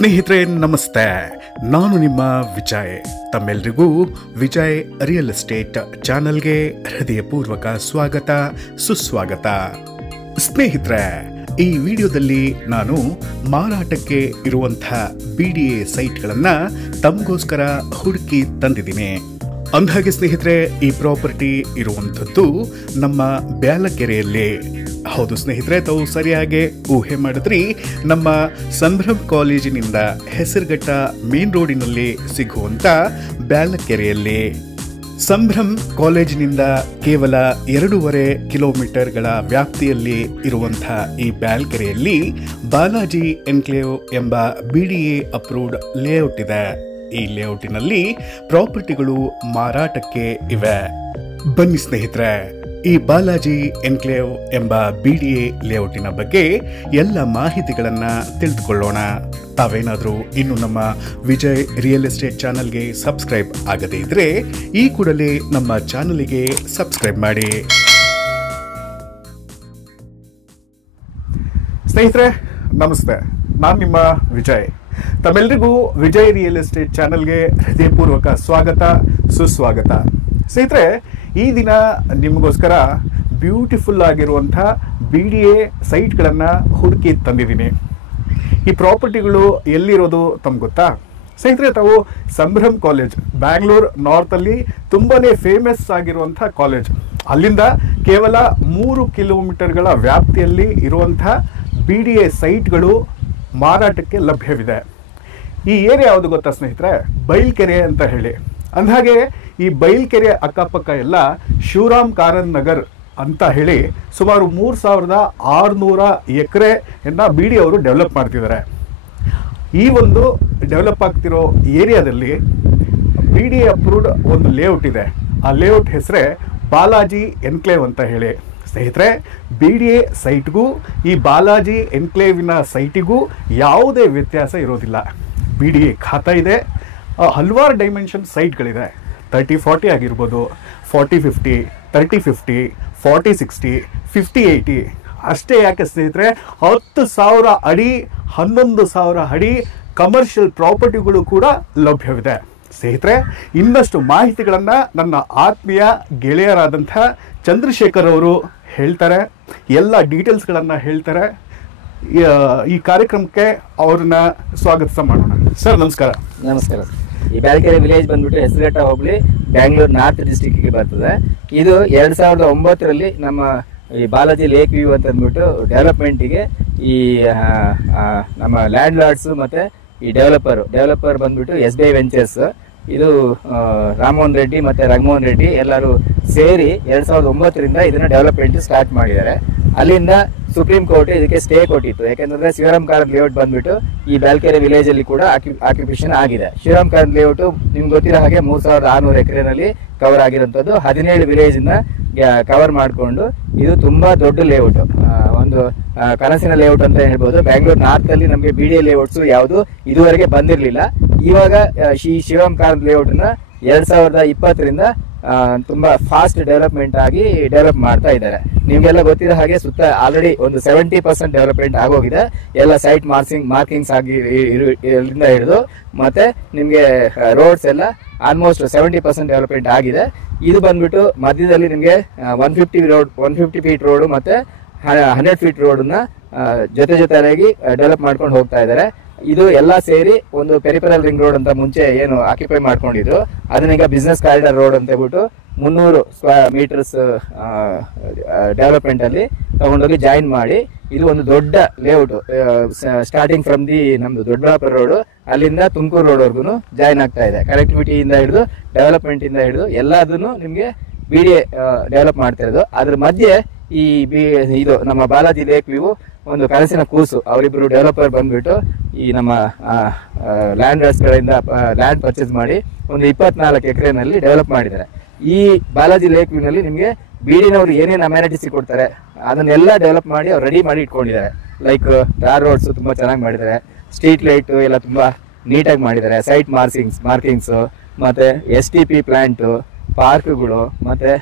ಸ್ನೇಹಿತರೆ ನಮಸ್ತೆ, ನಾನು ನಿಮ್ಮ ವಿಜಯ್. ತಮ್ಮೆಲ್ಲರಿಗೂ ವಿಜಯ್ ರಿಯಲ್ ಎಸ್ಟೇಟ್ ಚಾನಲ್ಗೆ ಹೃದಯಪೂರ್ವಕ ಸ್ವಾಗತ ಸುಸ್ವಾಗತ. ಸ್ನೇಹಿತರೆ, ಈ ವಿಡಿಯೋದಲ್ಲಿ ನಾನು ಮಾರಾಟಕ್ಕೆ ಇರುವಂಥ BDA ಸೈಟ್ಗಳನ್ನು ತಮಗೋಸ್ಕರ ಹುಡುಕಿ ತಂದಿದ್ದೀನಿ. ಅಂದಹಾಗೆ ಸ್ನೇಹಿತರೆ, ಈ ಪ್ರಾಪರ್ಟಿ ಇರುವಂಥದ್ದು ನಮ್ಮ ಬ್ಯಾಲಕೆರೆಯಲ್ಲಿ. ಹೌದು ಸ್ನೇಹಿತರೆ, ತಾವು ಸರಿಯಾಗಿ ಊಹೆ ಮಾಡಿದ್ರಿ. ನಮ್ಮ ಸಂಭ್ರಮ್ ಕಾಲೇಜಿನಿಂದ ಹೆಸರುಘಟ್ಟ ಮೇನ್ ರೋಡಿನಲ್ಲಿ ಸಿಗುವಂಥ ಬ್ಯಾಲಕೆರೆಯಲ್ಲಿ. ಸಂಭ್ರಮ್ ಕಾಲೇಜಿನಿಂದ ಕೇವಲ 2.5 ಕಿಲೋಮೀಟರ್ಗಳ ವ್ಯಾಪ್ತಿಯಲ್ಲಿ ಇರುವಂಥ ಈ ಬ್ಯಾಲ್ಕೆರೆಯಲ್ಲಿ ಬಾಲಾಜಿ ಎನ್ಕ್ಲೇವ್ ಎಂಬ BDA ಅಪ್ರೂವ್ಡ್ ಲೇಔಟ್ ಇದೆ. ಈ ಲೇಔಟಿನಲ್ಲಿ ಪ್ರಾಪರ್ಟಿಗಳು ಮಾರಾಟಕ್ಕೆ ಇವೆ. ಬನ್ನಿ ಸ್ನೇಹಿತರೆ, ಈ ಬಾಲಾಜಿ ಎನ್ಕ್ಲೇವ್ ಎಂಬ BDA ಲೇಔಟಿನ ಬಗ್ಗೆ ಎಲ್ಲ ಮಾಹಿತಿಗಳನ್ನು ತಿಳಿದುಕೊಳ್ಳೋಣ. ತಾವೇನಾದರೂ ಇನ್ನು ನಮ್ಮ ವಿಜಯ್ ರಿಯಲ್ ಎಸ್ಟೇಟ್ ಚಾನಲ್ಗೆ ಸಬ್ಸ್ಕ್ರೈಬ್ ಆಗದೇ ಇದ್ರೆ ಈ ಕೂಡಲೇ ನಮ್ಮ ಚಾನಲಿಗೆ ಸಬ್ಸ್ಕ್ರೈಬ್ ಮಾಡಿ. ಸ್ನೇಹಿತರೆ ನಮಸ್ತೆ, ನಾನು ನಿಮ್ಮ ವಿಜಯ್. ತಮ್ಮೆಲ್ಲರಿಗೂ ವಿಜಯ್ ರಿಯಲ್ ಎಸ್ಟೇಟ್ ಚಾನಲ್ಗೆ ಹೃದಯಪೂರ್ವಕ ಸ್ವಾಗತ ಸುಸ್ವಾಗತ. ಸ್ನೇಹಿತರೆ, ಈ ದಿನ ನಿಮಗೋಸ್ಕರ ಬ್ಯೂಟಿಫುಲ್ ಆಗಿರುವಂಥ BDA ಸೈಟ್ಗಳನ್ನು ಹುಡುಕಿ ತಂದಿದ್ದೀನಿ. ಈ ಪ್ರಾಪರ್ಟಿಗಳು ಎಲ್ಲಿರೋದು ತಮ್ಗೆ ಗೊತ್ತಾ? ಸ್ನೇಹಿತರೆ, ತಾವು ಸಂಭ್ರಮ್ ಕಾಲೇಜ್ ಬ್ಯಾಂಗ್ಳೂರ್ ನಾರ್ತಲ್ಲಿ ತುಂಬಾ ಫೇಮಸ್ ಆಗಿರುವಂಥ ಕಾಲೇಜ್. ಅಲ್ಲಿಂದ ಕೇವಲ 3 ಕಿಲೋಮೀಟರ್ಗಳ ವ್ಯಾಪ್ತಿಯಲ್ಲಿ ಇರುವಂಥ BDA ಸೈಟ್ಗಳು ಮಾರಾಟಕ್ಕೆ ಲಭ್ಯವಿದೆ. ಈ ಏರಿಯಾ ಯಾವುದು ಗೊತ್ತಾ ಸ್ನೇಹಿತರೆ? ಬೈಲ್ಕೆರೆ ಅಂತ ಹೇಳಿ. ಅಂದಹಾಗೆ ಈ ಬೈಲ್ಕೆರೆ ಅಕ್ಕಪಕ್ಕ ಎಲ್ಲ ಶಿವರಾಮ್ ಕಾರಂತ್ ನಗರ್ ಅಂತ ಹೇಳಿ ಸುಮಾರು 3600 ಎಕರೆಯನ್ನು BDA ಅವರು ಡೆವಲಪ್ ಮಾಡ್ತಿದ್ದಾರೆ. ಈ ಒಂದು ಡೆವಲಪ್ ಆಗ್ತಿರೋ ಏರಿಯಾದಲ್ಲಿ BDA ಅಪ್ರೂವ್ಡ್ ಒಂದು ಲೇಔಟ್ ಇದೆ. ಆ ಲೇಔಟ್ ಹೆಸರೇ ಬಾಲಾಜಿ ಎನ್ಕ್ಲೇವ್ ಅಂತ ಹೇಳಿ. ಸ್ನೇಹಿತರೆ, BDA ಸೈಟ್ಗೂ ಈ ಬಾಲಾಜಿ ಎನ್ಕ್ಲೇವಿನ ಸೈಟಿಗೂ ಯಾವುದೇ ವ್ಯತ್ಯಾಸ ಇರೋದಿಲ್ಲ. BDA ಖಾತಾ ಇದೆ, ಹಲವಾರು ಡೈಮೆನ್ಷನ್ ಸೈಟ್ಗಳಿದೆ. 30-40 ಆಗಿರ್ಬೋದು, 40-50, 30-50, 40-60, 50-80. ಅಷ್ಟೇ ಯಾಕೆ ಸ್ನೇಹಿತರೆ, 10,000 ಅಡಿ 11,000 ಅಡಿ ಕಮರ್ಷಿಯಲ್ ಪ್ರಾಪರ್ಟಿಗಳು ಕೂಡ ಲಭ್ಯವಿದೆ. ಸ್ನೇಹಿತರೆ, ಇನ್ನಷ್ಟು ಮಾಹಿತಿಗಳನ್ನು ನನ್ನ ಆತ್ಮೀಯ ಗೆಳೆಯರಾದಂಥ ಚಂದ್ರಶೇಖರ್ ಅವರು ಹೇಳ್ತಾರೆ. ಎಲ್ಲ ಡೀಟೇಲ್ಸ್ಗಳನ್ನು ಹೇಳ್ತಾರೆ. ಈ ಕಾರ್ಯಕ್ರಮಕ್ಕೆ ಅವ್ರನ್ನ ಸ್ವಾಗತ ಮಾಡೋಣ. ಸರ್ ನಮಸ್ಕಾರ. ನಮಸ್ಕಾರ. ಈ ಬ್ಯಾಲ್ಕೆರೆ ವಿಲೇಜ್ ಬಂದ್ಬಿಟ್ಟು ಹೆಸರುಘಟ್ಟ ಹೋಬಳಿ ಬ್ಯಾಂಗ್ಳೂರ್ ನಾರ್ತ್ ಡಿಸ್ಟಿಕ್ಗೆ ಬರ್ತದೆ. ಇದು 2009ರಲ್ಲಿ ನಮ್ಮ ಈ ಬಾಲಾಜಿ ಲೇಕ್ ವ್ಯೂ ಅಂತ ಅಂದ್ಬಿಟ್ಟು ಡೆವಲಪ್ಮೆಂಟಿಗೆ ಈ ನಮ್ಮ ಲ್ಯಾಂಡ್ ಲಾರ್ಡ್ಸ್ ಮತ್ತೆ ಈ ಡೆವಲಪರ್ ಬಂದ್ಬಿಟ್ಟು SBI ವೆಂಚರ್ಸ್, ಇದು ರಾಮಮೋಹನ್ ರೆಡ್ಡಿ ಮತ್ತೆ ರಘುಮೋಹನ್ ರೆಡ್ಡಿ ಎಲ್ಲರೂ ಸೇರಿ 2009ರಿಂದ ಇದನ್ನ ಡೆವಲಪ್ಮೆಂಟ್ ಸ್ಟಾರ್ಟ್ ಮಾಡಿದ್ದಾರೆ. ಅಲ್ಲಿಂದ ಸುಪ್ರೀಂ ಕೋರ್ಟ್ ಇದಕ್ಕೆ ಸ್ಟೇ ಕೊಟ್ಟಿತ್ತು. ಯಾಕಂದ್ರೆ ಶಿವರಾಮ್ ಕಾರಂತ್ ಲೇಔಟ್ ಬಂದ್ಬಿಟ್ಟು ಈ ಬ್ಯಾಲ್ಕೆರೆ ವಿಲೇಜ್ ಅಲ್ಲಿ ಕೂಡ ಆಕ್ಯುಪೇಷನ್ ಆಗಿದೆ. ಶಿವರಾಮ್ ಕಾರಂತ್ ಲೇಔಟ್ ನಿಮ್ಗೆ ಗೊತ್ತಿರೋ ಹಾಗೆ 3600 ಎಕರೆನಲ್ಲಿ ಕವರ್ ಆಗಿರುವಂತದ್ದು. 17 ವಿಲೇಜ್ ಇಂದ ಕವರ್ ಮಾಡಿಕೊಂಡು ಇದು ತುಂಬಾ ದೊಡ್ಡ ಲೇಔಟ್, ಒಂದು ಕನಸಿನ ಲೇಔಟ್ ಅಂತ ಹೇಳ್ಬೋದು. ಬ್ಯಾಂಗ್ಳೂರ್ ನಾರ್ತ್ ಅಲ್ಲಿ ನಮಗೆ BDA ಲೇಔಟ್ಸ್ ಯಾವುದು ಇದುವರೆಗೆ ಬಂದಿರಲಿಲ್ಲ. ಇವಾಗ ಈ ಶಿವರಾಮ್ ಕಾರಂತ್ ಲೇಔಟ್ ನ 2020ರಿಂದ ತುಂಬಾ ಫಾಸ್ಟ್ ಡೆವಲಪ್ಮೆಂಟ್ ಆಗಿ ಡೆವಲಪ್ ಮಾಡ್ತಾ ಇದ್ದಾರೆ. ನಿಮ್ಗೆಲ್ಲ ಗೊತ್ತಿರೋ ಹಾಗೆ ಸುತ್ತ ಆಲ್ರೆಡಿ ಒಂದು 70% ಡೆವಲಪ್ಮೆಂಟ್ ಆಗೋಗಿದೆ. ಎಲ್ಲ ಸೈಟ್ ಮಾರ್ಕಿಂಗ್ಸ್ ಆಗಿ ಹಿಡಿದು ಮತ್ತೆ ನಿಮ್ಗೆ ರೋಡ್ಸ್ ಎಲ್ಲ ಆಲ್ಮೋಸ್ಟ್ 70% ಡೆವಲಪ್ಮೆಂಟ್ ಆಗಿದೆ. ಇದು ಬಂದ್ಬಿಟ್ಟು ಮಧ್ಯದಲ್ಲಿ ನಿಮ್ಗೆ 150 ಫೀಟ್ ರೋಡ್ ಮತ್ತೆ 100 ಫೀಟ್ ರೋಡ್ ನ ಜೊತೆಯಾಗಿ ಡೆವಲಪ್ ಮಾಡ್ಕೊಂಡು ಹೋಗ್ತಾ ಇದ್ದಾರೆ. ಇದು ಎಲ್ಲ ಸೇರಿ ಒಂದು ಪೆರಿಫೆರಲ್ ರಿಂಗ್ ರೋಡ್ ಅಂತ ಮುಂಚೆ ಏನು ಆಕ್ಯುಪೈ ಮಾಡ್ಕೊಂಡಿದ್ರು, ಅದನ್ನೀಗ ಬಿಸ್ನೆಸ್ ಕಾರಿಡಾರ್ ರೋಡ್ ಅಂತ ಹೇಳ್ಬಿಟ್ಟು 300 ಮೀಟರ್ಸ್ ಡೆವಲಪ್ಮೆಂಟ್ ಅಲ್ಲಿ ತಗೊಂಡೋಗಿ ಜಾಯಿನ್ ಮಾಡಿ ಇದು ಒಂದು ದೊಡ್ಡ ಲೇಔಟ್. ಸ್ಟಾರ್ಟಿಂಗ್ ಫ್ರಮ್ ನಮ್ದು ದೊಡ್ಡಬಳ್ಳಾಪುರ ರೋಡ್ ಅಲ್ಲಿಂದ ತುಮಕೂರು ರೋಡ್ ವರ್ಗು ಜಾಯಿನ್ ಆಗ್ತಾ ಇದೆ. ಕನೆಕ್ಟಿವಿಟಿಯಿಂದ ಹಿಡಿದು ಡೆವಲಪ್ಮೆಂಟ್ ಇಂದ ಹಿಡಿದು ಎಲ್ಲದನ್ನು ನಿಮ್ಗೆ BDA ಡೆವಲಪ್ ಮಾಡ್ತಾ ಇರೋದು. ಅದ್ರ ಮಧ್ಯೆ ಇದು ನಮ್ಮ ಬಾಲಾಜಿ ಲೇಕ್ ವ್ಯೂ ಒಂದು ಕನಸಿನ ಕೂಸು. ಅವರಿಬ್ರು ಡೆವಲಪರ್ ಬಂದ್ಬಿಟ್ಟು ಈ ನಮ್ಮ ಲ್ಯಾಂಡ್ ಗಳಿಂದ ಲ್ಯಾಂಡ್ ಪರ್ಚೇಸ್ ಮಾಡಿ ಒಂದು 24 ಎಕರೆನಲ್ಲಿ ಡೆವಲಪ್ ಮಾಡಿದ್ದಾರೆ. ಈ ಬಾಲಾಜಿ ಲೇಕ್ ವ್ಯೂ ನಲ್ಲಿ ನಿಮ್ಗೆ BDAನವರು ಏನೇನು ಅಮ್ಯಾನಿಟೀಸ್ ಕೊಡ್ತಾರೆ ಅದನ್ನೆಲ್ಲ ಡೆವಲಪ್ ಮಾಡಿ ಅವ್ರು ರೆಡಿ ಮಾಡಿ ಇಟ್ಕೊಂಡಿದ್ದಾರೆ. ಲೈಕ್ ಟಾರ್ ರೋಡ್ಸ್ ತುಂಬಾ ಚೆನ್ನಾಗಿ ಮಾಡಿದ್ದಾರೆ, ಸ್ಟ್ರೀಟ್ ಲೈಟ್ ಎಲ್ಲ ತುಂಬಾ ನೀಟಾಗಿ ಮಾಡಿದ್ದಾರೆ, ಸೈಟ್ ಮಾರ್ಕಿಂಗ್ಸ್ ಮತ್ತೆ STP ಪ್ಲಾಂಟ್, ಪಾರ್ಕ್ಗಳು ಮತ್ತೆ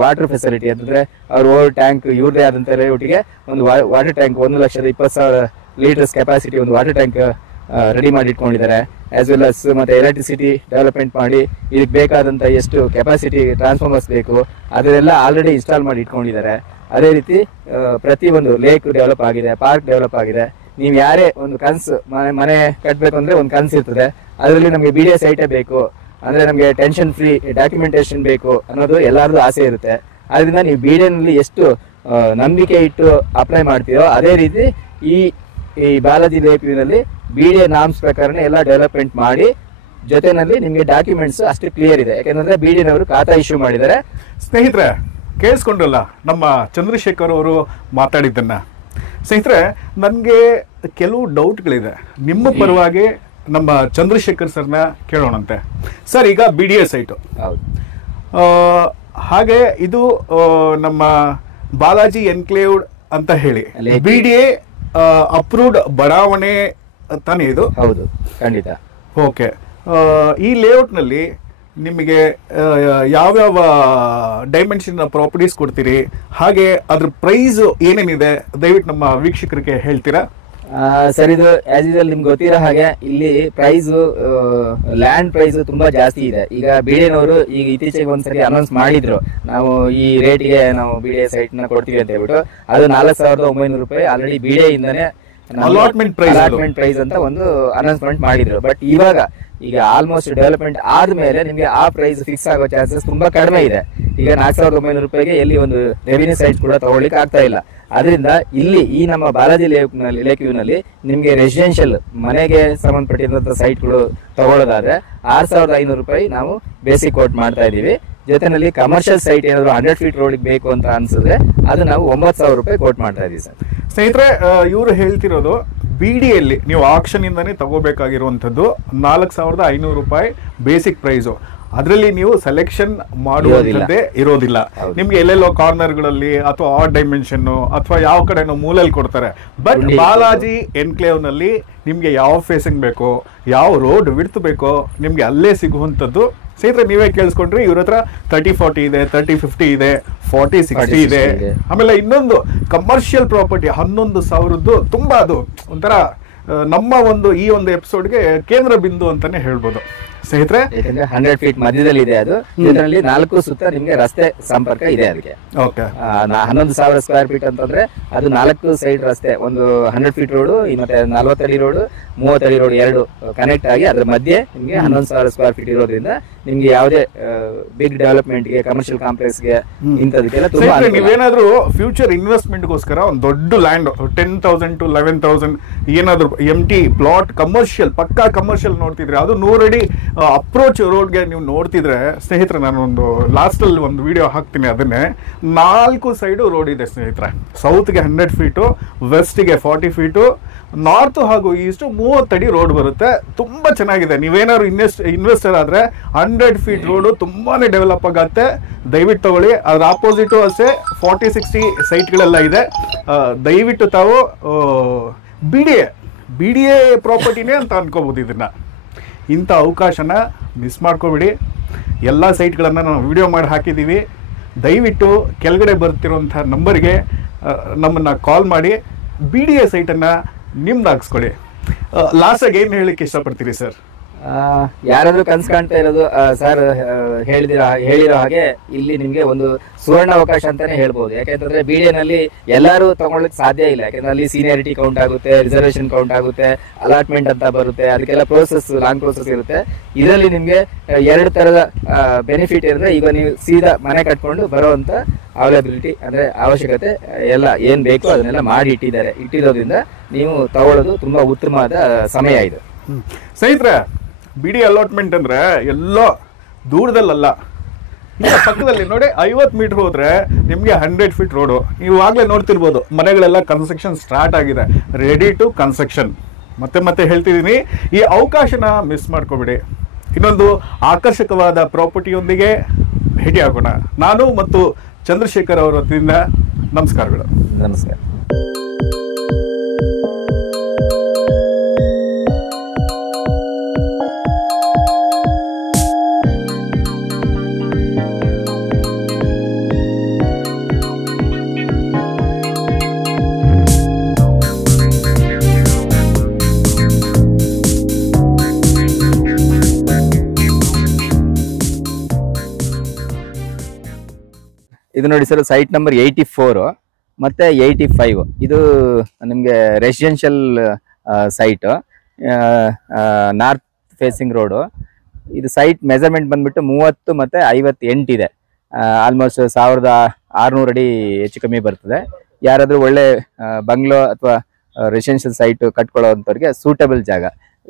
ವಾಟರ್ ಫೆಸಿಲಿಟಿ ಅಂತಂದ್ರೆ ಅವ್ರ ಓವರ್ ಟ್ಯಾಂಕ್ ಇವ್ರದೇ ಆದಂತ ಲೇಔಟಿಗೆ ಒಂದು ವಾಟರ್ ಟ್ಯಾಂಕ್ 1,20,000 ಲೀಟರ್ಸ್ ಕೆಪಾಸಿಟಿ ಒಂದು ವಾಟರ್ ಟ್ಯಾಂಕ್ ರೆಡಿ ಮಾಡಿ ಇಟ್ಕೊಂಡಿದ್ದಾರೆ. ಆಸ್ ವೆಲ್ ಅಸ್ ಮತ್ತೆ ಎಲೆಕ್ಟ್ರಿಸಿಟಿ ಡೆವಲಪ್ಮೆಂಟ್ ಮಾಡಿ ಇದಕ್ಕೆ ಬೇಕಾದಂತ ಎಷ್ಟು ಕೆಪಾಸಿಟಿ ಟ್ರಾನ್ಸ್ಫಾರ್ಮರ್ಸ್ ಬೇಕು ಅದನ್ನೆಲ್ಲ ಆಲ್ರೆಡಿ ಇನ್ಸ್ಟಾಲ್ ಮಾಡಿ ಇಟ್ಕೊಂಡಿದ್ದಾರೆ. ಅದೇ ರೀತಿ ಪ್ರತಿಯೊಂದು ಲೇಕ್ ಡೆವಲಪ್ ಆಗಿದೆ, ಪಾರ್ಕ್ ಡೆವಲಪ್ ಆಗಿದೆ. ನೀವು ಯಾರೇ ಒಂದು ಕನ್ಸು ಮನೆ ಕಟ್ಟಬೇಕು ಅಂದ್ರೆ ಒಂದು ಕನ್ಸು ಇರ್ತದೆ, ಅದರಲ್ಲಿ ನಮಗೆ BDA ಸೈಟೇ ಬೇಕು ಅಂದ್ರೆ ನಮಗೆ ಟೆನ್ಷನ್ ಫ್ರೀ ಡಾಕ್ಯುಮೆಂಟೇಶನ್ ಬೇಕು ಅನ್ನೋದು ಎಲ್ಲರದು ಆಸೆ ಇರುತ್ತೆ. ಆದ್ರಿಂದ ನೀವು BDA ನಲ್ಲಿ ಎಷ್ಟು ನಂಬಿಕೆ ಇಟ್ಟು ಅಪ್ಲೈ ಮಾಡ್ತೀರೋ ಅದೇ ರೀತಿ ಈ ಬಾಲಾಜಿ ಲೇಕ್ ವ್ಯೂನಲ್ಲಿ BDA ನಾರ್ಮ್ಸ್ ಪ್ರಕಾರನೇ ಎಲ್ಲ ಡೆವಲಪ್ಮೆಂಟ್ ಮಾಡಿ ಜೊತೆನಲ್ಲಿ ನಿಮಗೆ ಡಾಕ್ಯುಮೆಂಟ್ಸ್ ಅಷ್ಟು ಕ್ಲಿಯರ್ ಇದೆ. ಯಾಕಂದ್ರೆ BDA ನವರು ಖಾತಾ ಇಶ್ಯೂ ಮಾಡಿದ್ದಾರೆ. ಸ್ನೇಹಿತರೆ ಕೇಳಿಸ್ಕೊಂಡ್ರಲ್ಲ ನಮ್ಮ ಚಂದ್ರಶೇಖರ್ ಅವರು ಮಾತಾಡಿದ್ದನ್ನ. ಸ್ನೇಹಿತರೆ ನನಗೆ ಕೆಲವು ಡೌಟ್ಗಳಿದೆ, ನಿಮ್ಮ ಪರವಾಗಿ ನಮ್ಮ ಚಂದ್ರಶೇಖರ್ ಸರ್ನ ಕೇಳೋಣಂತೆ. ಸರ್, ಈಗ BDA ಸೈಟು ಹೌದು, ಹಾಗೆ ಇದು ನಮ್ಮ ಬಾಲಾಜಿ ಎನ್ಕ್ಲೇವ್ಡ್ ಅಂತ ಹೇಳಿ BDA ಅಪ್ರೂವ್ಡ್ ಬಡಾವಣೆ ತಾನೇ ಇದು? ಹೌದು, ಖಂಡಿತ. ಓಕೆ, ಈ ಲೇಔಟ್ನಲ್ಲಿ ನಿಮಗೆ ಯಾವ್ಯಾವ ಡೈಮೆನ್ಷನ್ ಪ್ರಾಪರ್ಟೀಸ್ ಕೊಡ್ತೀರಿ, ಹಾಗೆ ಅದ್ರ ಪ್ರೈಸ್ ಏನೇನಿದೆ ದಯವಿಟ್ಟು ನಮ್ಮ ವೀಕ್ಷಕರಿಗೆ ಹೇಳ್ತೀರಾ? ಸರ್, ಇದು ಆಸ್ ಯೂಶುವಲ್ ನಿಮ್ಗೆ ಗೊತ್ತಿರೋ ಹಾಗೆ ಇಲ್ಲಿ ಪ್ರೈಸ್ ಲ್ಯಾಂಡ್ ಪ್ರೈಸ್ ತುಂಬಾ ಜಾಸ್ತಿ ಇದೆ. ಈಗ BDA ನವರು ಈಗ ಇತ್ತೀಚೆಗೆ ಒಂದ್ಸರಿ ಅನೌನ್ಸ್ ಮಾಡಿದ್ರು, ನಾವು ಈ ರೇಟ್ಗೆ ನಾವು BDA ಸೈಟ್ ನ ಕೊಡ್ತೀವಿ ಅಂತ ಹೇಳ್ಬಿಟ್ಟು. ಅದು 4,900 ರೂಪಾಯಿ ಆಲ್ರೆಡಿ BDA ಇಂದಾನೆ ಅಲಾಟ್ಮೆಂಟ್ ಪ್ರೈಸ್ ಅಂತ ಒಂದು ಅನೌನ್ಸ್ಮೆಂಟ್ ಮಾಡಿದ್ರು. ಬಟ್ ಈಗ ಆಲ್ಮೋಸ್ಟ್ ಡೆವಲಪ್ಮೆಂಟ್ ಆದ್ಮೇಲೆ ನಿಮ್ಗೆ ಆ ಪ್ರೈಸ್ ಫಿಕ್ಸ್ ಆಗೋ ಚಾನ್ಸಸ್ ತುಂಬಾ ಕಡಿಮೆ ಇದೆ. ಈಗ 4,900 ರೂಪಾಯಿಗೆ ಎಲ್ಲಿ ಒಂದು ರೆವಿನ್ಯೂ ಸೈಟ್ ಕೂಡ ತಗೊಳ್ಳಿಕ್ಕೆ ಆಗ್ತಾ ಇಲ್ಲ. ಅದರಿಂದ ಇಲ್ಲಿ ಈ ನಮ್ಮ ಬಾಲಾಜಿ ಲೇಕ್ ವ್ಯೂ ನಲ್ಲಿ ನಿಮ್ಗೆ ರೆಸಿಡೆನ್ಷಿಯಲ್ ಮನೆಗೆ ಸಂಬಂಧಪಟ್ಟಿರುವಂತಹ ಸೈಟ್ಗಳು ತಗೊಳ್ಳೋದಾದ್ರೆ 6,500 ರೂಪಾಯಿ ನಾವು ಬೇಸಿಕ್ ಕೋಟ್ ಮಾಡ್ತಾ ಇದೀವಿ. ಜೊತೆನಲ್ಲಿ ಕಮರ್ಷಿಯಲ್ ಸೈಟ್ ಏನಾದ್ರು 100 ಫೀಟ್ ರೋಡ್ ಬೇಕು ಅಂತ ಅನ್ಸಿದ್ರೆ ಅದು ನಾವು 9,000 ರೂಪಾಯಿ ಕೋಟ್ ಮಾಡ್ತಾ ಇದೀವಿ ಸರ್. ಸ್ನೇಹಿತರೆ, ಇವರು ಹೇಳ್ತಿರೋದು BDA ನೀವು ಆಕ್ಷನ್ ಇಂದಾನೆ ತಗೋಬೇಕಾಗಿರುವಂತದ್ದು 4,500 ರೂಪಾಯಿ ಬೇಸಿಕ್ ಪ್ರೈಸು. ಅದರಲ್ಲಿ ನೀವು ಸೆಲೆಕ್ಷನ್ ಮಾಡುವಂತದ್ದೇ ಇರೋದಿಲ್ಲ. ನಿಮ್ಗೆ ಎಲ್ಲೆಲ್ಲೋ ಕಾರ್ನರ್ಗಳಲ್ಲಿ ಅಥವಾ ಆಡ್ ಡೈಮೆನ್ಷನ್ ಅಥವಾ ಯಾವ ಕಡೆನೋ ಮೂಲಲ್ಲಿ ಕೊಡ್ತಾರೆ. ಬಟ್ ಬಾಲಾಜಿ ಎನ್ಕ್ಲೇವ್ ನಲ್ಲಿ ನಿಮ್ಗೆ ಯಾವ ಫೇಸಿಂಗ್ ಬೇಕೋ, ಯಾವ ರೋಡ್ ವಿಡ್ತ್ ಬೇಕೋ ನಿಮ್ಗೆ ಅಲ್ಲೇ ಸಿಗುವಂತದ್ದು. ಸ್ನೇಹಿತರೆ, ನೀವೇ ಕೇಳಿಸ್ಕೊಂಡ್ರಿ, ಇವ್ರ ಹತ್ರ 30-40 ಇದೆ, 30-50 ಇದೆ, 40-60 ಇದೆ. ಆಮೇಲೆ ಇನ್ನೊಂದು ಕಮರ್ಷಿಯಲ್ ಪ್ರಾಪರ್ಟಿ 11,000 ತುಂಬಾ, ಅದು ಒಂಥರ ನಮ್ಮ ಈ ಒಂದು ಎಪಿಸೋಡ್ಗೆ ಕೇಂದ್ರ ಬಿಂದು ಅಂತಾನೆ ಹೇಳ್ಬೋದು. ಸ್ನೇಹಿತರೆ, 100 ಫೀಟ್ ಮಧ್ಯದಲ್ಲಿ ಇದೆ ಅದು. ಇದರಲ್ಲಿ 4 ಸುತ್ತ ನಿಮ್ಗೆ ರಸ್ತೆ ಸಂಪರ್ಕ ಇದೆ. ಅದಕ್ಕೆ 11,000 ಸ್ಕ್ವೇರ್ ಫೀಟ್ ಅಂತಂದ್ರೆ ಅದು 4 ಸೈಡ್ ರಸ್ತೆ, ಒಂದು 100 ಫೀಟ್ ರೋಡ್ ಮತ್ತೆ 40 ಅಡಿ ರೋಡ್, 30 ಅಡಿ ರೋಡ್ ಎರಡು ಕನೆಕ್ಟ್ ಆಗಿ ಅದ್ರ ಮಧ್ಯೆ ನಿಮ್ಗೆ 11,000 ಸ್ಕ್ವೇರ್ ಫೀಟ್ ಇರೋದ್ರಿಂದ ನಿಮ್ಗೆ ಯಾವುದೇ ಬಿಗ್ ಡೆವಲಪ್ಮೆಂಟ್ ಗೆ, ಕಮರ್ಷಿಯಲ್ ಕಾಂಪ್ಲೆಕ್ಸ್ ಗೆ ಇಂಥದಕ್ಕೆಲ್ಲ ತುಂಬಾ. ನೀವೇನಾದ್ರೂ ಫ್ಯೂಚರ್ ಇನ್ವೆಸ್ಟ್ಮೆಂಟ್ ಗೋಸ್ಕರ ಒಂದು ದೊಡ್ಡ ಲ್ಯಾಂಡ್ 10,000 to 11,000 ಏನಾದ್ರು MT ಪ್ಲಾಟ್ ಕಮರ್ಷಿಯಲ್, ಪಕ್ಕಾ ಕಮರ್ಷಿಯಲ್ ನೋಡ್ತಿದ್ರೆ, ಅದು 100 ಅಡಿ ಅಪ್ರೋಚ್ ರೋಡ್ಗೆ ನೀವು ನೋಡ್ತಿದ್ರೆ ಸ್ನೇಹಿತರೆ, ನಾನು ಒಂದು ಲಾಸ್ಟ್ ಅಲ್ಲಿ ಒಂದು ವಿಡಿಯೋ ಹಾಕ್ತೀನಿ. ಅದನ್ನೇ 4 ಸೈಡು ರೋಡ್ ಇದೆ ಸ್ನೇಹಿತರೆ. ಸೌತ್ಗೆ 100 ಫೀಟು, ವೆಸ್ಟ್ಗೆ 40 ಫೀಟು, ನಾರ್ತ್ ಹಾಗೂ ಈಸ್ಟ್ 30 ಅಡಿ ರೋಡ್ ಬರುತ್ತೆ. ತುಂಬಾ ಚೆನ್ನಾಗಿದೆ. ನೀವೇನಾದ್ರು ಇನ್ವೆಸ್ಟರ್ ಆದ್ರೆ 100 ಫೀಟ್ ರೋಡ್ ತುಂಬಾನೇ ಡೆವಲಪ್ ಆಗತ್ತೆ. ದಯವಿಟ್ಟು ತಗೊಳ್ಳಿ. ಅದ್ರ ಆಪೋಸಿಟ್ ಅಷ್ಟೇ 40-60 ಸೈಟ್ಗಳೆಲ್ಲ ಇದೆ. ದಯವಿಟ್ಟು ತಾವು BDA ಪ್ರಾಪರ್ಟಿನೇ ಅಂತ ಅನ್ಕೋಬಹುದು. ಇಂಥ ಅವಕಾಶನ ಮಿಸ್ ಮಾಡ್ಕೋಬೇಡಿ. ಎಲ್ಲ ಸೈಟ್ಗಳನ್ನು ನಾವು ವಿಡಿಯೋ ಮಾಡಿ ಹಾಕಿದ್ದೀವಿ. ದಯವಿಟ್ಟು ಕೆಳಗಡೆ ಬರ್ತಿರೋಂಥ ನಂಬರ್ಗೆ ನಮ್ಮನ್ನು ಕಾಲ್ ಮಾಡಿ BDA ಸೈಟನ್ನು ನಿಮ್ದು ಹಾಕ್ಸ್ಕೊಳ್ಳಿ. ಲಾಸ್ಟಾಗಿ ಏನು ಹೇಳಲಿಕ್ಕೆ ಇಷ್ಟಪಡ್ತೀರಿ ಸರ್? ಯಾರಾದ್ರೂ ಕನ್ಸ್ ಕಾಣ್ತಾ ಇರೋದು ಸರ್ ಹೇಳಿರೋ ಹಾಗೆ ಇಲ್ಲಿ ನಿಮ್ಗೆ ಒಂದು ಸುವರ್ಣ ಅವಕಾಶ ಅಂತಾನೆ ಹೇಳ್ಬೋದು. ಯಾಕೆಂತಂದ್ರೆ BDA ನಲ್ಲಿ ಎಲ್ಲರೂ ತಗೊಳ್ಳಕ್ ಸಾಧ್ಯ ಇಲ್ಲ. ಯಾಕಂದ್ರೆ ಅಲ್ಲಿ ಸೀನಿಯಾರಿಟಿ ಕೌಂಟ್ ಆಗುತ್ತೆ, ರಿಸರ್ವೇಶನ್ ಕೌಂಟ್ ಆಗುತ್ತೆ, ಅಲಾಟ್ಮೆಂಟ್ ಅಂತ ಬರುತ್ತೆ, ಅದಕ್ಕೆಲ್ಲ ಲಾಂಗ್ ಪ್ರೋಸೆಸ್ ಇರುತ್ತೆ. ಇದರಲ್ಲಿ ನಿಮ್ಗೆ 2 ತರದ ಬೆನಿಫಿಟ್ ಇರುತ್ತೆ. ಈಗ ನೀವು ಸೀದಾ ಮನೆ ಕಟ್ಕೊಂಡು ಬರುವಂತ ಅವೈಲಬಿಲಿಟಿ ಅಂದ್ರೆ ಅವಶ್ಯಕತೆ ಎಲ್ಲ ಏನ್ ಬೇಕೋ ಅದನ್ನೆಲ್ಲ ಮಾಡಿ ಇಟ್ಟಿರೋದ್ರಿಂದ ನೀವು ತಗೊಳ್ಳೋದು ತುಂಬಾ ಉತ್ತಮವಾದ ಸಮಯ ಇದು. ಸ್ನೇಹಿತರೆ, BDA ಅಲಾಟ್ಮೆಂಟ್ ಅಂದ್ರೆ ಎಲ್ಲೋ ದೂರದಲ್ಲ, ಪಕ್ಕದಲ್ಲಿ ನೋಡಿ 50 ಮೀಟರ್ ಹೋದ್ರೆ ನಿಮ್ಗೆ 100 ಫೀಟ್ ರೋಡು. ನೀವು ಆಗ್ಲೇ ನೋಡ್ತಿರ್ಬೋದು, ಮನೆಗಳೆಲ್ಲ ಕನ್ಸ್ಟ್ರಕ್ಷನ್ ಸ್ಟಾರ್ಟ್ ಆಗಿದೆ, ರೆಡಿ ಟು ಕನ್ಸ್ಟ್ರಕ್ಷನ್. ಮತ್ತೆ ಹೇಳ್ತಿದ್ದೀನಿ, ಈ ಅವಕಾಶನ ಮಿಸ್ ಮಾಡ್ಕೋಬೇಡಿ. ಇನ್ನೊಂದು ಆಕರ್ಷಕವಾದ ಪ್ರಾಪರ್ಟಿಯೊಂದಿಗೆ ಭೇಟಿ ಆಗೋಣ. ನಾನು ಮತ್ತು ಚಂದ್ರಶೇಖರ್ ಅವರ ವತಿಯಿಂದ ನಮಸ್ಕಾರಗಳು. ನಮಸ್ಕಾರ. ಇದು ನೋಡಿ ಸರ್ ಸೈಟ್ ನಂಬರ್ 84 ಮತ್ತೆ 85. ಇದು ನಿಮಗೆ residential site, north facing road. ಇದು ಸೈಟ್ ಮೆಜರ್ಮೆಂಟ್ ಬಂದ್ಬಿಟ್ಟು 30 ಮತ್ತೆ 58 ಇದೆ. ಆಲ್ಮೋಸ್ಟ್ 1600 ಅಡಿ ಹೆಚ್ಚು ಕಮ್ಮಿ ಬರ್ತದೆ. ಯಾರಾದರೂ ಒಳ್ಳೆ ಬಂಗ್ಲೋ ಅಥವಾ ರೆಸಿಡೆನ್ಷಿಯಲ್ ಸೈಟ್ ಕಟ್ಕೊಳ್ಳೋವಂಥವ್ರಿಗೆ ಸೂಟಬಲ್ ಜಾಗ.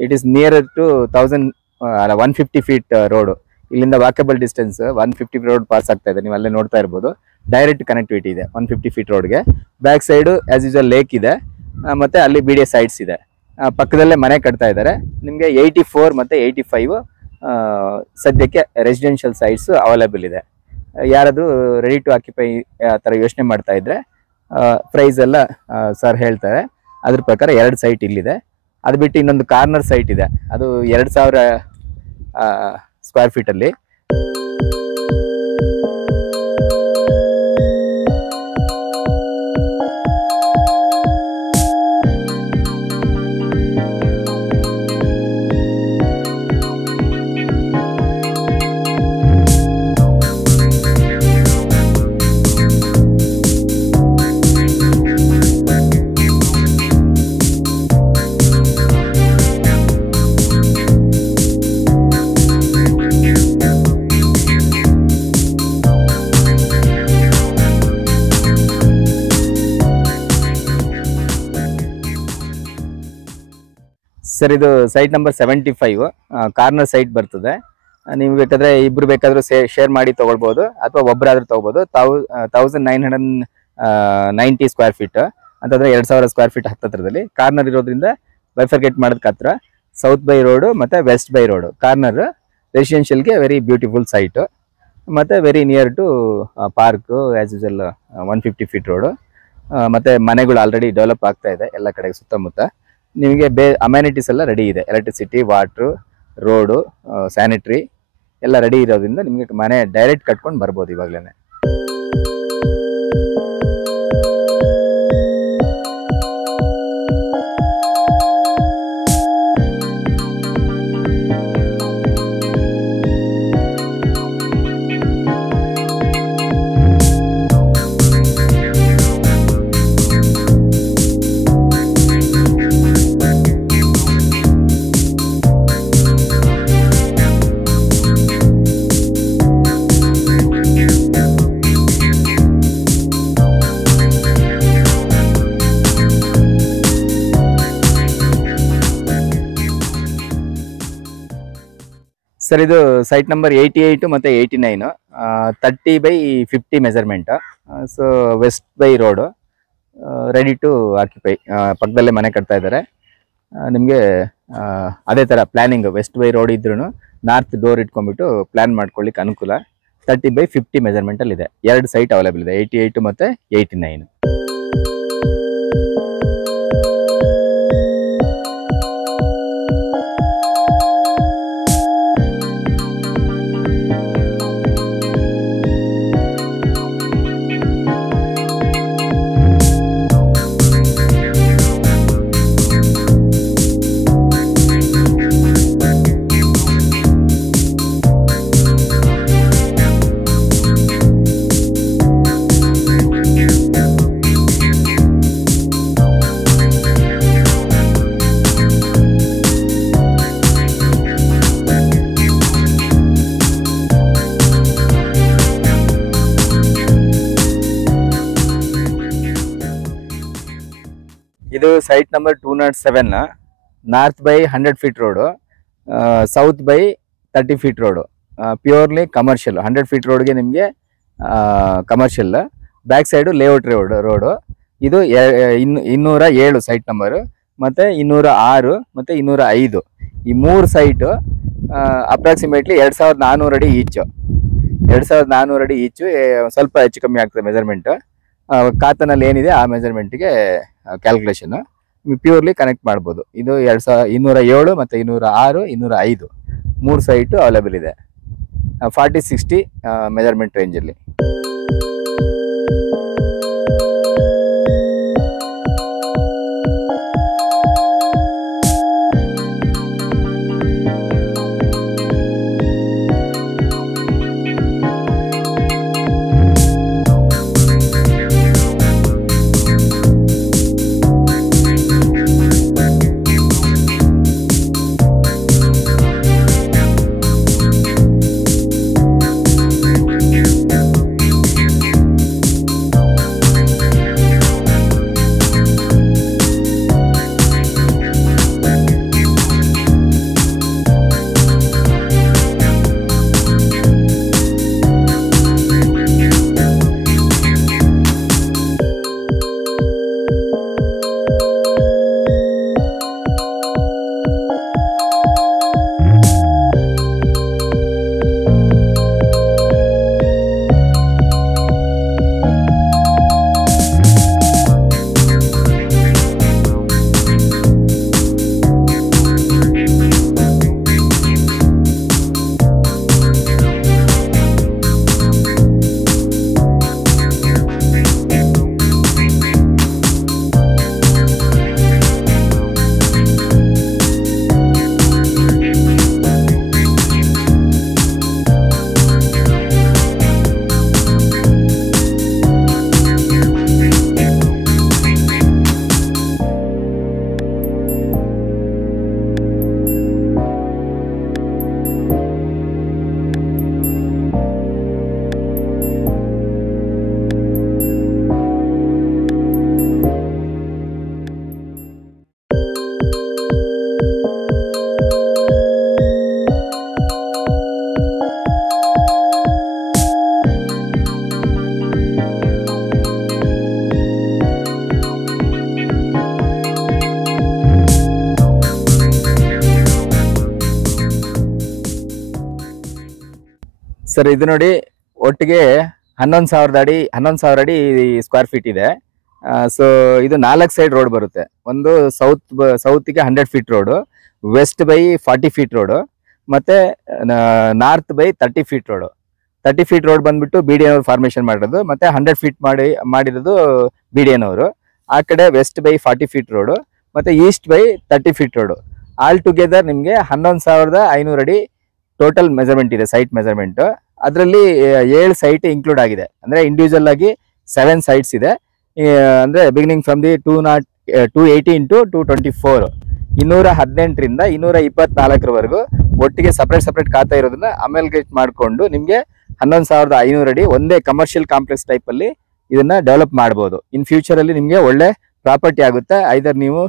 It is near to 150 feet road. ಇಲ್ಲಿಂದ ವಾಕಬಲ್ ಡಿಸ್ಟೆನ್ಸ್ 150 ರೋಡ್ ಪಾಸ್ ಆಗ್ತಾ ಇದೆ, ನೀವು ಅಲ್ಲೇ ನೋಡ್ತಾ ಇರ್ಬೋದು. ಡೈರೆಕ್ಟ್ ಕನೆಕ್ಟಿವಿಟಿ ಇದೆ 150 ಫೀಟ್ ರೋಡ್ಗೆ. Back side as usual lake ಇದೆ, ಮತ್ತೆ ಅಲ್ಲಿ BDA ಸೈಟ್ಸ್ ಇದೆ. ಪಕ್ಕದಲ್ಲೇ ಮನೆ ಕಟ್ತಾ ಇದ್ದಾರೆ. ನಿಮಗೆ 84 ಮತ್ತು 85 ಸದ್ಯಕ್ಕೆ ರೆಸಿಡೆನ್ಷಿಯಲ್ ಸೈಟ್ಸ್ ಅವೈಲೇಬಲ್ ಇದೆ. ಯಾರಾದರೂ ರೆಡಿ ಟು ಆಕ್ಯುಪೈ ಆ ಥರ ಯೋಚನೆ ಮಾಡ್ತಾ ಇದ್ರೆ ಪ್ರೈಸ್ ಎಲ್ಲ ಸರ್ ಹೇಳ್ತಾರೆ. ಅದ್ರ ಪ್ರಕಾರ 2 ಸೈಟ್ ಇಲ್ಲಿದೆ. ಅದು ಬಿಟ್ಟು ಇನ್ನೊಂದು ಕಾರ್ನರ್ ಸೈಟ್ ಇದೆ, ಅದು 2000 ಸ್ಕ್ವೇರ್ ಫೀಟಲ್ಲಿ. ಸರ್ ಇದು ಸೈಟ್ ನಂಬರ್ 75 ಕಾರ್ನರ್ ಸೈಟ್ ಬರ್ತದೆ. ನೀವು ಬೇಕಾದ್ರೆ ಇಬ್ರು ಬೇಕಾದ್ರೂ ಶೇರ್ ಮಾಡಿ ತಗೊಳ್ಬೋದು, ಅಥವಾ ಒಬ್ಬರಾದ್ರೂ ತಗೋಬಹುದು. 1990 ಸ್ಕ್ವೇರ್ ಫೀಟ್ ಅಂತಂದ್ರೆ 2000 ಸ್ಕ್ವೇರ್ ಫೀಟ್ ಹತ್ತತ್ರದಲ್ಲಿ ಕಾರ್ನರ್ ಇರೋದ್ರಿಂದ ಬೈಫರ್ಗೇಟ್ ಮಾಡೋದಕ್ಕೆ ಹತ್ರ. ಸೌತ್ ಬೈ ರೋಡು ಮತ್ತೆ ವೆಸ್ಟ್ ಬೈ ರೋಡು. ಕಾರ್ನರ್ ರೆಸಿಡೆನ್ಷಿಯಲ್ಗೆ ವೆರಿ ಬ್ಯೂಟಿಫುಲ್ ಸೈಟ್, ಮತ್ತೆ very near to park as usual 150 feet road. ಮತ್ತೆ ಮನೆಗಳು ಆಲ್ರೆಡಿ ಡೆವಲಪ್ ಆಗ್ತಾ ಇದೆ ಎಲ್ಲ ಕಡೆ ಸುತ್ತಮುತ್ತ. ನಿಮಗೆ ಅಮ್ಯಾನಿಟೀಸ್ ಎಲ್ಲ ರೆಡಿ ಇದೆ, ಎಲೆಕ್ಟ್ರಿಸಿಟಿ, ವಾಟ್ರು, ರೋಡು, ಸ್ಯಾನಿಟ್ರಿ ಎಲ್ಲ ರೆಡಿ ಇರೋದ್ರಿಂದ ನಿಮಗೆ ಮನೆ ಡೈರೆಕ್ಟ್ ಕಟ್ಕೊಂಡು ಬರ್ಬೋದು ಇವಾಗಲೇ. ಸರ್ ಇದು ಸೈಟ್ ನಂಬರ್ 88 ಮತ್ತು 89, 30/50 measurement. So west by road, ready to occupy. ಪಕ್ಕದಲ್ಲೇ ಮನೆ ಕಟ್ತಾ ಇದ್ದಾರೆ. ನಿಮಗೆ ಅದೇ ಥರ ಪ್ಲ್ಯಾನಿಂಗ್, ವೆಸ್ಟ್ ಬೈ ರೋಡ್ ಇದ್ರೂ ನಾರ್ತ್ ಡೋರ್ ಇಟ್ಕೊಂಡ್ಬಿಟ್ಟು ಪ್ಲ್ಯಾನ್ ಮಾಡ್ಕೊಳ್ಳಿಕ್ಕೆ ಅನುಕೂಲ. 30/50 ಮೆಜರ್ಮೆಂಟಲ್ಲಿದೆ. 2 ಸೈಟ್ ಅವೈಲೇಬಲ್ ಇದೆ, 88 ಮತ್ತು 89. ಇದು site number 207, north by 100 feet road, south by 30 feet road. Purely commercial. 100 feet ರೋಡ್ಗೆ ನಿಮಗೆ commercial. Back side layout road. ಇದು 207 ಸೈಟ್ ನಂಬರು, ಮತ್ತು 206 ಮತ್ತು 205. ಈ 3 ಸೈಟು ಅಪ್ರಾಕ್ಸಿಮೇಟ್ಲಿ 2400 ಅಡಿ ಈಚು. 2400 ಅಡಿ ಈಚು. ಸ್ವಲ್ಪ ಹೆಚ್ಚು ಕಮ್ಮಿ ಆಗ್ತದೆ ಮೆಜರ್ಮೆಂಟ್. ಕಾತನಲ್ಲಿ ಏನಿದೆ ಆ ಮೆಜರ್ಮೆಂಟ್ಗೆ ಕ್ಯಾಲ್ಕುಲೇಷನ್ ಪ್ಯೂರ್ಲಿ ಕನೆಕ್ಟ್ ಮಾಡ್ಬೋದು. ಇದು 207 ಮತ್ತು 206, 205 3 ಸೈಟು ಅವೈಲೇಬಲ್ ಇದೆ 40-60 ಮೆಜರ್ಮೆಂಟ್ ರೇಂಜಲ್ಲಿ. ಸರ್ ಇದು ನೋಡಿ ಒಟ್ಟಿಗೆ 11,000 ಅಡಿ ಸ್ಕ್ವೇರ್ ಫೀಟ್ ಇದೆ. ಸೊ ಇದು 4 ಸೈಡ್ ರೋಡ್ ಬರುತ್ತೆ. ಒಂದು ಸೌತ್ಗೆ 100 feet road, west by 40 feet road, ಮತ್ತೆ north by 30 feet road. 30 feet road ಬಂದ್ಬಿಟ್ಟು BDN ಅವರು ಫಾರ್ಮೇಶನ್ ಮಾಡಿರೋದು, ಮತ್ತೆ 100 ಫೀಟ್ ಮಾಡಿರೋದು BDN ಅವರು. ಆ ಕಡೆ ವೆಸ್ಟ್ ಬೈ 40 ಫೀಟ್ ರೋಡು, ಮತ್ತೆ east by 30 feet road. All together ನಿಮಗೆ 11,500 ಅಡಿ ಟೋಟಲ್ ಮೆಜರ್ಮೆಂಟ್ ಇದೆ, ಸೈಟ್ ಮೆಜರ್ಮೆಂಟ್. ಅದರಲ್ಲಿ 7 ಸೈಟ್ ಇನ್ಕ್ಲೂಡ್ ಆಗಿದೆ. ಅಂದ್ರೆ ಇಂಡಿವಿಜುವಲ್ ಆಗಿ 7 ಸೈಟ್ಸ್ ಇದೆ. ಅಂದ್ರೆ ಬಿಗಿನಿಂಗ್ ಫ್ರಮ್ ದಿ 280 ಇಂಟು 224 218ರಿಂದ 224ವರೆಗೂ ಒಟ್ಟಿಗೆ ಸಪ್ರೇಟ್ ಖಾತಾ ಇರೋದನ್ನ ಅಮೆಲ್ಗೇಟ್ ಮಾಡಿಕೊಂಡು ನಿಮಗೆ 11,500 ಅಡಿ ಒಂದೇ ಕಮರ್ಷಿಯಲ್ ಕಾಂಪ್ಲೆಕ್ಸ್ ಟೈಪ್ ಅಲ್ಲಿ ಇದನ್ನ ಡೆವಲಪ್ ಮಾಡಬಹುದು. ಇನ್ ಫ್ಯೂಚರ್ ಅಲ್ಲಿ ನಿಮಗೆ ಒಳ್ಳೆ ಪ್ರಾಪರ್ಟಿ ಆಗುತ್ತೆ. ಐದರ್ ನೀವು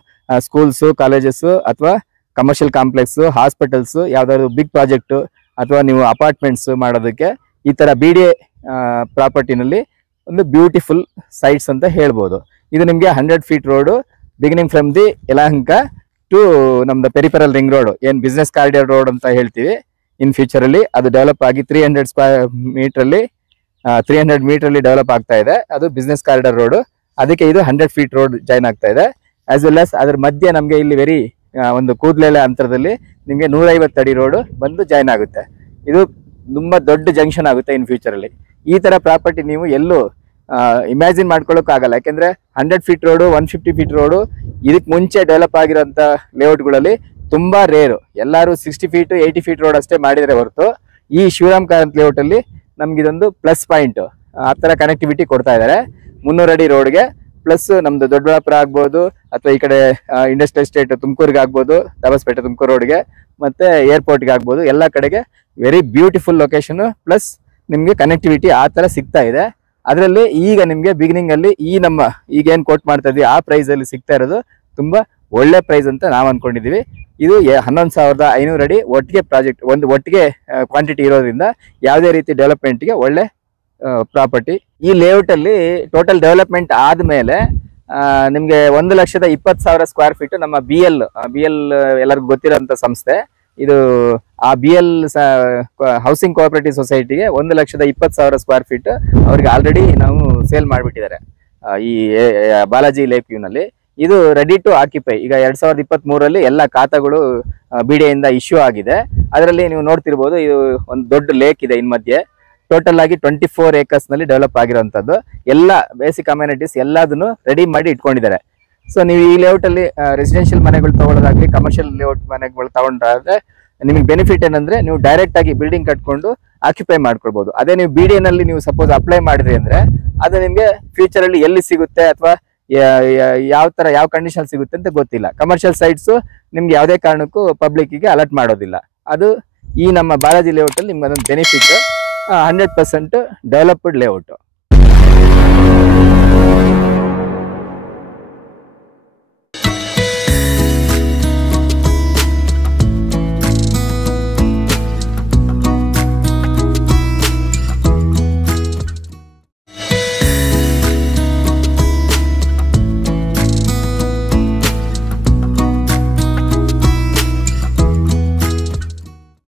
ಸ್ಕೂಲ್ಸ್, ಕಾಲೇಜಸ್ ಅಥವಾ ಕಮರ್ಷಿಯಲ್ ಕಾಂಪ್ಲೆಕ್ಸ್, ಹಾಸ್ಪಿಟಲ್ಸ್, ಯಾವ್ದಾದ್ರು ಬಿಗ್ ಪ್ರಾಜೆಕ್ಟ್ ಅಥವಾ ನೀವು ಅಪಾರ್ಟ್ಮೆಂಟ್ಸ್ ಮಾಡೋದಕ್ಕೆ ಈ ತರ BDA ಪ್ರಾಪರ್ಟಿನಲ್ಲಿ ಒಂದು ಬ್ಯೂಟಿಫುಲ್ ಸೈಟ್ಸ್ ಅಂತ ಹೇಳ್ಬೋದು. ಇದು ನಿಮಗೆ 100 feet road beginning from the Yelahanka to ನಮ್ದು ಪೆರಿಫೆರಲ್ ರಿಂಗ್ ರೋಡ್, ಏನ್ ಬಿಸ್ನೆಸ್ ಕಾರಿಡಾರ್ ರೋಡ್ ಅಂತ ಹೇಳ್ತೀವಿ. ಇನ್ ಫ್ಯೂಚರ್ ಅಲ್ಲಿ ಅದು ಡೆವಲಪ್ ಆಗಿ 300 ಮೀಟರ್ ಅಲ್ಲಿ ಡೆವಲಪ್ ಆಗ್ತಾ ಇದೆ. ಅದು ಬಿಸ್ನೆಸ್ ಕಾರಿಡಾರ್ ರೋಡ್. ಅದಕ್ಕೆ ಇದು 100 ಫೀಟ್ ರೋಡ್ ಜಾಯ್ನ್ ಆಗ್ತಾ ಇದೆ. ಆಸ್ ವೆಲ್ ಆಸ್ ಅದ್ರ ಮಧ್ಯೆ ನಮಗೆ ಇಲ್ಲಿ ವೆರಿ ಒಂದು ಕೂದಲೆಲೆ ಅಂತರದಲ್ಲಿ ನಿಮಗೆ 150 ಅಡಿ ರೋಡ್ ಬಂದು ಜಾಯ್ನ್ ಆಗುತ್ತೆ. ಇದು ತುಂಬಾ ದೊಡ್ಡ ಜಂಕ್ಷನ್ ಆಗುತ್ತೆ ಇನ್ ಫ್ಯೂಚರ್ ಅಲ್ಲಿ. ಈ ತರ ಪ್ರಾಪರ್ಟಿ ನೀವು ಎಲ್ಲೂ ಇಮ್ಯಾಜಿನ್ ಮಾಡ್ಕೊಳ್ಳೋಕೆ ಆಗಲ್ಲ. ಯಾಕೆಂದ್ರೆ 100 ಫೀಟ್ ರೋಡು, 150 ಫೀಟ್ ರೋಡು ಇದಕ್ ಮುಂಚೆ ಡೆವಲಪ್ ಆಗಿರೋಂಥ ಲೇಔಟ್ಗಳಲ್ಲಿ ತುಂಬಾ ರೇರು. ಎಲ್ಲರೂ 60 ಫೀಟ್ 80 ಫೀಟ್ ರೋಡ್ ಅಷ್ಟೇ ಮಾಡಿದ್ರೆ ಹೊರತು ಈ ಶಿವರಾಮ್ ಕಾರಂತ್ ಲೇಔಟ್ ಅಲ್ಲಿ ನಮ್ಗೆ ಇದೊಂದು ಪ್ಲಸ್ ಪಾಯಿಂಟ್. ಆ ತರ ಕನೆಕ್ಟಿವಿಟಿ ಕೊಡ್ತಾ ಇದ್ದಾರೆ 300 ಅಡಿ ರೋಡ್ಗೆ. ಪ್ಲಸ್ ನಮ್ದು ದೊಡ್ಡಬಳ್ಳಾಪುರ ಆಗ್ಬೋದು ಅಥವಾ ಈ ಕಡೆ ಇಂಡಸ್ಟ್ರಿಯಲ್ ಎಸ್ಟೇಟ್ ತುಮಕೂರಿಗೆ ಆಗ್ಬೋದು, ದಾಬಸ್ಪೇಟೆ ತುಮಕೂರು ರೋಡ್ಗೆ, ಮತ್ತೆ ಏರ್ಪೋರ್ಟ್ಗೆ ಆಗ್ಬೋದು. ಎಲ್ಲ ಕಡೆಗೆ ವೆರಿ ಬ್ಯೂಟಿಫುಲ್ ಲೊಕೇಶನ್ ಪ್ಲಸ್ ನಿಮ್ಗೆ ಕನೆಕ್ಟಿವಿಟಿ ಆ ತರ ಸಿಗ್ತಾ ಇದೆ. ಅದರಲ್ಲಿ ಈಗ ನಿಮ್ಗೆ ಬಿಗಿನಿಂಗ್ ಅಲ್ಲಿ ಈ ನಮ್ಮ ಈಗ ಏನ್ ಕೋಟ್ ಮಾಡ್ತಾ ಇದೀವಿ ಆ ಪ್ರೈಸ್ ಅಲ್ಲಿ ಸಿಗ್ತಾ ಇರೋದು ತುಂಬಾ ಒಳ್ಳೆ ಪ್ರೈಸ್ ಅಂತ ನಾವ್ ಅನ್ಕೊಂಡಿದೀವಿ. ಇದು 11,500 ಅಡಿ ಒಟ್ಟಿಗೆ ಪ್ರಾಜೆಕ್ಟ್, ಒಂದು ಒಟ್ಟಿಗೆ ಕ್ವಾಂಟಿಟಿ ಇರೋದ್ರಿಂದ ಯಾವುದೇ ರೀತಿ ಡೆವಲಪ್ಮೆಂಟ್ಗೆ ಒಳ್ಳೆ ಪ್ರಾಪರ್ಟಿ. ಈ ಲೇಔಟ್ ಅಲ್ಲಿ ಟೋಟಲ್ ಡೆವಲಪ್ಮೆಂಟ್ ಆದ್ಮೇಲೆ ನಿಮ್ಗೆ 1,20,000 ಸ್ಕ್ವೇರ್ ಫೀಟ್ ನಮ್ಮ BL ಎಲ್ಲರಿಗೂ ಗೊತ್ತಿರೋಂಥ ಸಂಸ್ಥೆ ಇದು. ಆ BL ಹೌಸಿಂಗ್ ಕೋಆಪರೇಟಿವ್ ಸೊಸೈಟಿಗೆ 1,20,000 ಸ್ಕ್ವೇರ್ ಫೀಟ್ ಅವ್ರಿಗೆ ಆಲ್ರೆಡಿ ನಾವು ಸೇಲ್ ಮಾಡಿಬಿಟ್ಟಿದ್ದಾರೆ ಈ ಬಾಲಾಜಿ ಲೇಕ್ ವ್ಯೂ ನಲ್ಲಿ. ಇದು ರೆಡಿ ಟು ಆಕ್ಯುಪೈ. ಈಗ 2023ರಲ್ಲಿ ಎಲ್ಲ ಖಾತಾಗಳು BDA ಇಂದ ಇಶ್ಯೂ ಆಗಿದೆ. ಅದರಲ್ಲಿ ನೀವು ನೋಡ್ತಿರ್ಬೋದು, ಇದು ಒಂದು ದೊಡ್ಡ ಲೇಕ್ ಇದೆ ಇನ್ ಮಧ್ಯೆ. ಟೋಟಲ್ ಆಗಿ 24 ಏಕರ್ಸ್ ನಲ್ಲಿ ಡೆವಲಪ್ ಆಗಿರುವಂತದ್ದು. ಎಲ್ಲ ಬೇಸಿಕ್ ಅಮ್ಯುನಿಟೀಸ್ ಎಲ್ಲದನ್ನು ರೆಡಿ ಮಾಡಿ ಇಟ್ಕೊಂಡಿದ್ದಾರೆ. ಸೊ ನೀವು ಈ ಲೇಔಟ್ ಅಲ್ಲಿ ರೆಸಿಡೆನ್ಷಿಯಲ್ ಮನೆಗಳು ತಗೊಳ್ಳೋದಾಗ್ಲಿ, ಕಮರ್ಷಿಯಲ್ ಲೇಔಟ್ ಮನೆಗಳು ತಗೊಂಡ್ರೆ ನಿಮಗೆ ಬೆನಿಫಿಟ್ ಏನಂದ್ರೆ ನೀವು ಡೈರೆಕ್ಟ್ ಆಗಿ ಬಿಲ್ಡಿಂಗ್ ಕಟ್ಕೊಂಡು ಆಕ್ಯುಪೈ ಮಾಡ್ಕೊಳ್ಬಹುದು. ಅದೇ ನೀವು BDA ನಲ್ಲಿ ನೀವು ಸಪೋಸ್ ಅಪ್ಲೈ ಮಾಡಿದ್ರಿ ಅಂದ್ರೆ ಅದು ನಿಮ್ಗೆ ಫ್ಯೂಚರ್ ಅಲ್ಲಿ ಎಲ್ಲಿ ಸಿಗುತ್ತೆ ಅಥವಾ ಯಾವ ಕಂಡೀಷನ್ ಸಿಗುತ್ತೆ ಅಂತ ಗೊತ್ತಿಲ್ಲ. ಕಮರ್ಷಿಯಲ್ ಸೈಟ್ಸ್ ನಿಮ್ಗೆ ಯಾವುದೇ ಕಾರಣಕ್ಕೂ ಪಬ್ಲಿಕ್ ಗೆ ಅಲರ್ಟ್ ಮಾಡೋದಿಲ್ಲ. ಅದು ಈ ನಮ್ಮ ಬಾಲಾಜಿ ಲೇಔಟ್ ಅಲ್ಲಿ ನಿಮ್ಗೆ ಅದೊಂದು ಬೆನಿಫಿಟ್. 100% developed layout.